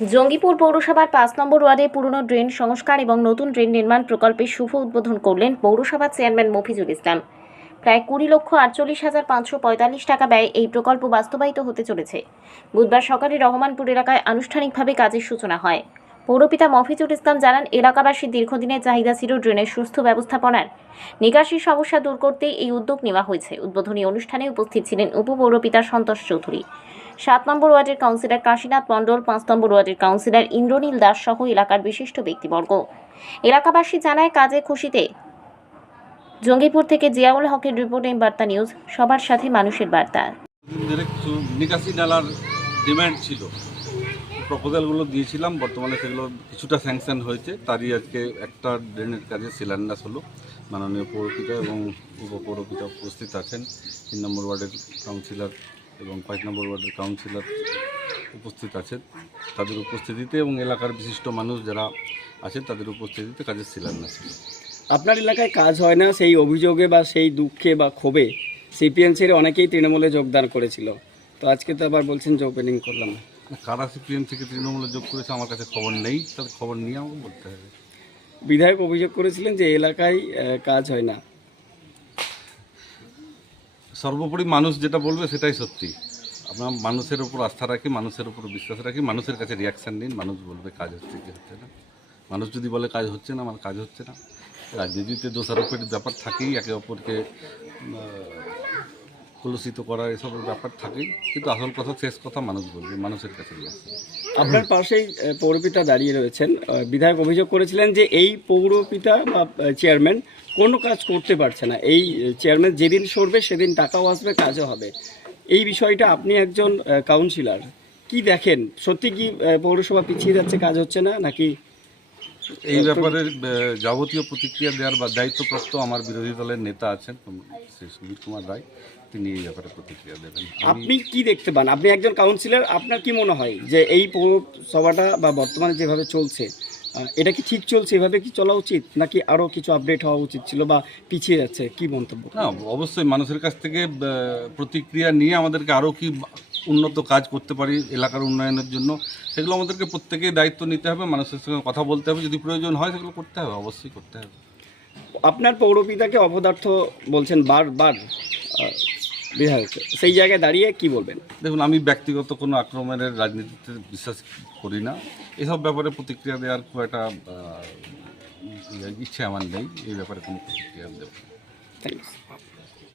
জঙ্গিপুর পৌরসভার ৫ নম্বর ওয়ার্ডে পুরনো ড্রেন সংস্কার এবং নতুন ড্রেন নির্মাণ প্রকল্পের শুভ উদ্বোধন করলেন পৌরসভার চেয়ারম্যান মফিজুল ইসলাম। প্রায় ২০,৪৮,৫৪৫ টাকা ব্যয়ে এই প্রকল্প বাস্তবায়িত হতে চলেছে। বুধবার সকালে রহমানপুর এলাকায় আনুষ্ঠানিকভাবে কাজের সূচনা হয়। পৌরপিতা মফিজুল ইসলাম জানান, এলাকাবাসীর দীর্ঘদিনের চাহিদা ছিল ড্রেনের সুস্থ ব্যবস্থাপনার। নিকাশির সমস্যা দূর করতেই এই উদ্যোগ নেওয়া হয়েছে। উদ্বোধনী অনুষ্ঠানে উপস্থিত ছিলেন উপপৌরপিতা সন্তোষ চৌধুরী, ৭ নম্বর ওয়ার্ডের কাউন্সিলর কাশীনাথ মণ্ডল, ৫ নম্বর ওয়ার্ডের কাউন্সিলর ইন্দ্রনীল দাস সহ এলাকার বিশিষ্ট ব্যক্তিবর্গ। এলাকাবাসী জানায় কাজে খুশিতে। জঙ্গিপুর থেকে জিয়াউল হকের রিপোর্ট, এম বার্তা নিউজ, সবার সাথে মানুষের বার্তা। কিছু নিকাশি নালার ডিমান্ড ছিল, প্রপোজালগুলো দিয়েছিলাম, বর্তমানে সেগুলো কিছুটা স্যাংশন হয়েছে। তারই আজকে একটা ড্রেনের কাজে শিলান্যাস হলো। মাননীয় পৌরপিতা এবং উপপৌরপিতা উপস্থিত আছেন, ৩ নম্বর ওয়ার্ডের কাউন্সিলর এবং ৫ নম্বর ওয়ার্ডের কাউন্সিলর উপস্থিত আছেন। তাদের উপস্থিতিতে এবং এলাকার বিশিষ্ট মানুষ যারা আছেন তাদের উপস্থিতিতে কাজের শিলান্যাস হলো। আপনার এলাকায় কাজ হয় না সেই অভিযোগে বা সেই দুঃখে বা ক্ষোভে সিপিএমসির অনেকেই তৃণমূলে যোগদান করেছিল, তো আজকে তো আবার বলছেন যে ওপেনিং করলাম। কারা সিপিএম থেকে তৃণমূলে যোগ করেছে আমার কাছে খবর নেই, তাদের খবর নিয়ে আমাকে বলতে হবে। বিধায়ক অভিযোগ করেছিলেন যে এলাকায় কাজ হয় না। সর্বোপরি মানুষ যেটা বলবে সেটাই সত্যি। আমরা মানুষের উপর আস্থা রাখি, মানুষের উপর বিশ্বাস রাখি, মানুষের কাছে রিয়াকশান নিন। মানুষ বলবে কাজ হচ্ছে কি হচ্ছে না। মানুষ যদি বলে কাজ হচ্ছে না, আমার কাজ হচ্ছে না। রাজনীতিতে দোষারোপের ব্যাপার থাকেই, একে অপরকে কলুষিত করা এসবের ব্যাপার থাকেই, কিন্তু আসল কথা, শেষ কথা মানুষ বলবে, মানুষের কাছে রিয়াকশান। আপনার পাশেই পৌরপিতা দাঁড়িয়ে রয়েছেন। বিধায়ক অভিযোগ করেছিলেন যে এই পৌরপিতা বা চেয়ারম্যান কোনো কাজ করতে পারছে না। এই চেয়ারম্যান যেদিন সরবে সেদিন টাকাও আসবে, কাজও হবে। এই বিষয়টা আপনি একজন কাউন্সিলর কি দেখেন? সত্যি কি পৌরসভা পিছিয়ে যাচ্ছে, কাজ হচ্ছে না, নাকি? এই ব্যাপারে যাবতীয় প্রতিক্রিয়া দেওয়ার বা দায়িত্বপ্রাপ্ত আমার বিরোধী দলের নেতা আছেন শ্রী সুবীর কুমার রায়, তিনি এই ব্যাপারে প্রতিক্রিয়া দেবেন। আপনি কি দেখতে পান? আপনি একজন কাউন্সিলর, আপনার কি মনে হয় যে এই পৌরসভাটা বা বর্তমানে যেভাবে চলছে এটা কি ঠিক চলছে? এভাবে কি চলা উচিত, নাকি আরও কিছু আপডেট হওয়া উচিত ছিল বা পিছিয়ে যাচ্ছে? কি মন্তব্য? না, অবশ্যই মানুষের কাছ থেকে প্রতিক্রিয়া নিয়ে আমাদেরকে আরও কি উন্নত কাজ করতে পারি এলাকার উন্নয়নের জন্য, সেগুলো আমাদেরকে প্রত্যেকেই দায়িত্ব নিতে হবে, মানুষের সঙ্গে কথা বলতে হবে, যদি প্রয়োজন হয় সেগুলো করতে হবে, অবশ্যই করতে হবে। আপনার পৌরপিতাকে অপদার্থ বলছেন বারবার বিধায়ক, সেই জায়গায় দাঁড়িয়ে কি বলবেন? দেখুন, আমি ব্যক্তিগত কোনো আক্রমণের রাজনীতিতে বিশ্বাস করি না। এসব ব্যাপারে প্রতিক্রিয়া দেওয়ার খুব একটা ইচ্ছে আমার নেই। এই ব্যাপারে কোনো প্রতিক্রিয়া দেব না। থ্যাংকস।